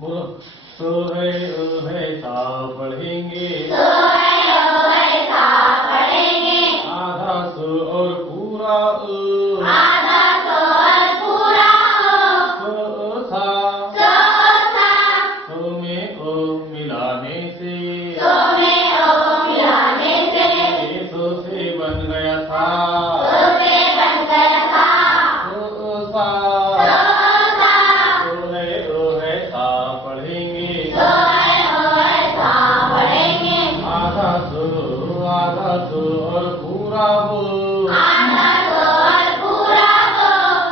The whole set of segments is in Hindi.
बोलो सो है सा पढ़ेंगे, आधा सो और पूरा सो में ओ मिलाने से सो से बन गया था सो सा ओ है सा पढ़ेंगे, आधा सो और पूरा हो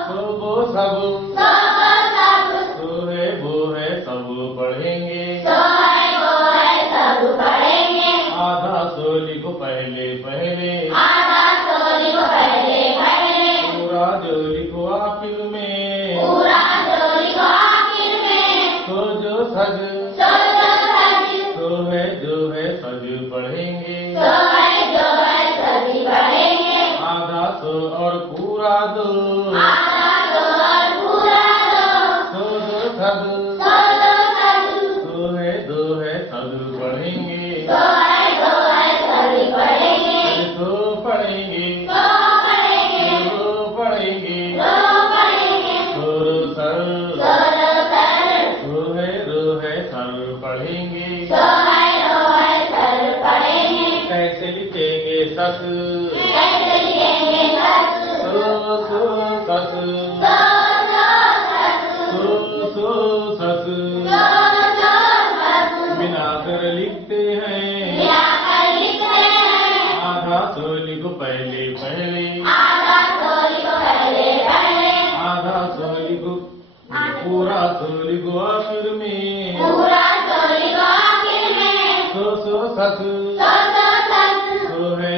सो वो सब सो है वो है सब पढ़ेंगे, आधा सो लिखो पहले पहले, पूरा जो लिखो आखिर में, सो जो सज सो है जो है सज पढ़ेंगे, आधा सो और पूरा दो सो जो सज सो है दो है सज पढ़ेंगे, सो पढ़ेंगे सुर सर रो है सर पढ़ेंगे, कैसे लिखेंगे सस सस सस मिलाकर लिखते हैं, आधा सो लिखो पहले पहले, आधा सो लिखो पूरा सो लिखो आखिर में, सो सस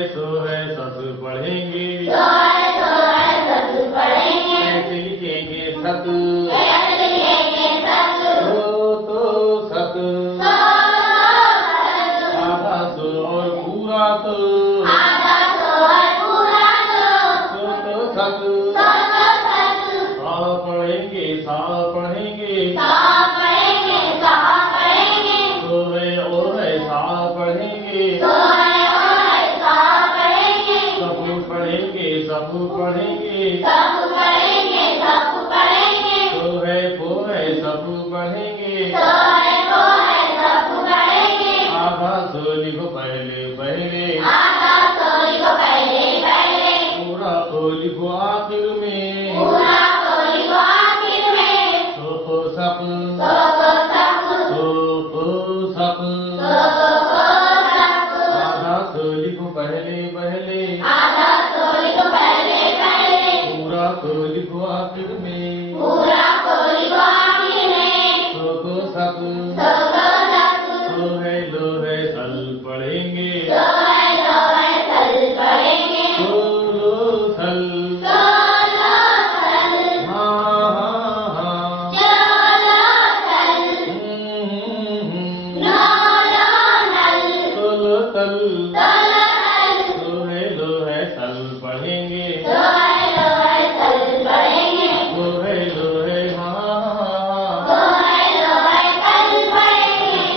सो है सस पढ़ेंगे, कैसे लिखेंगे सत तो सत, आधा सो और पूरा तो सत सा पढ़ेंगे सो है ओ है सा पढ़ेंगे, सब पढ़ेंगे सो है वो है सब पढ़ेंगे, आधा सो लिखो पहले पहले, पूरा सो लिखो आखिर में, सो सप आधा सो लिखो पहले पहले, पूरा सो लिखो आखिर में, सो सप सो है लो है सल पढ़ेंगे, सो लो सल सो है लो है सल पढ़ेंगे, सो है लो है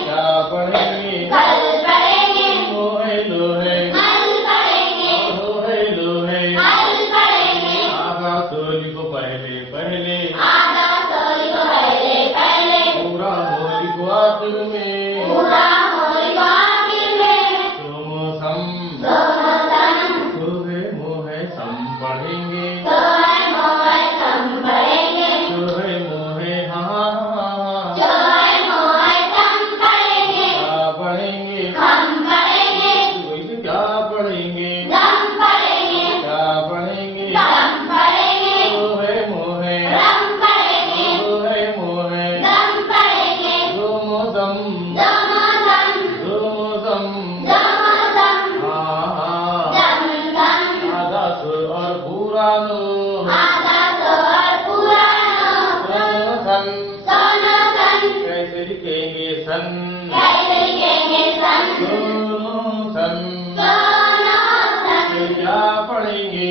क्या पढ़ेंगे, सो है लो है आधा सो लिखो पहले पहले, पूरा हो लिखो आखिर में, सम पढ़ेंगे, मोहे पढ़ेंगे, क्या पढ़ेंगे, क्या पढ़ेंगे, मोहे और पूरा लो कैसे लिखेंगे सन, दोनों सन क्या पढ़ेंगे,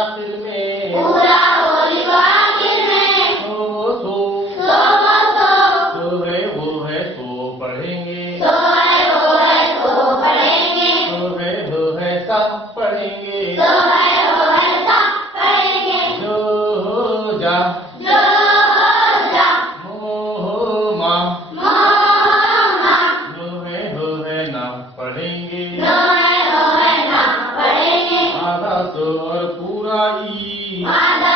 आखिर में, पूरा होली को आखिर में, सो जो है सो पढ़ेंगे, सो पढ़ेंगे, जो है सब पढ़ेंगे, सो सब पढ़ेंगे, जो जा जो जा हो माँ, मोमा, जो है ना पढ़ेंगे, जो है ना पढ़ेंगे, आधा सो और पूरा ई, आधा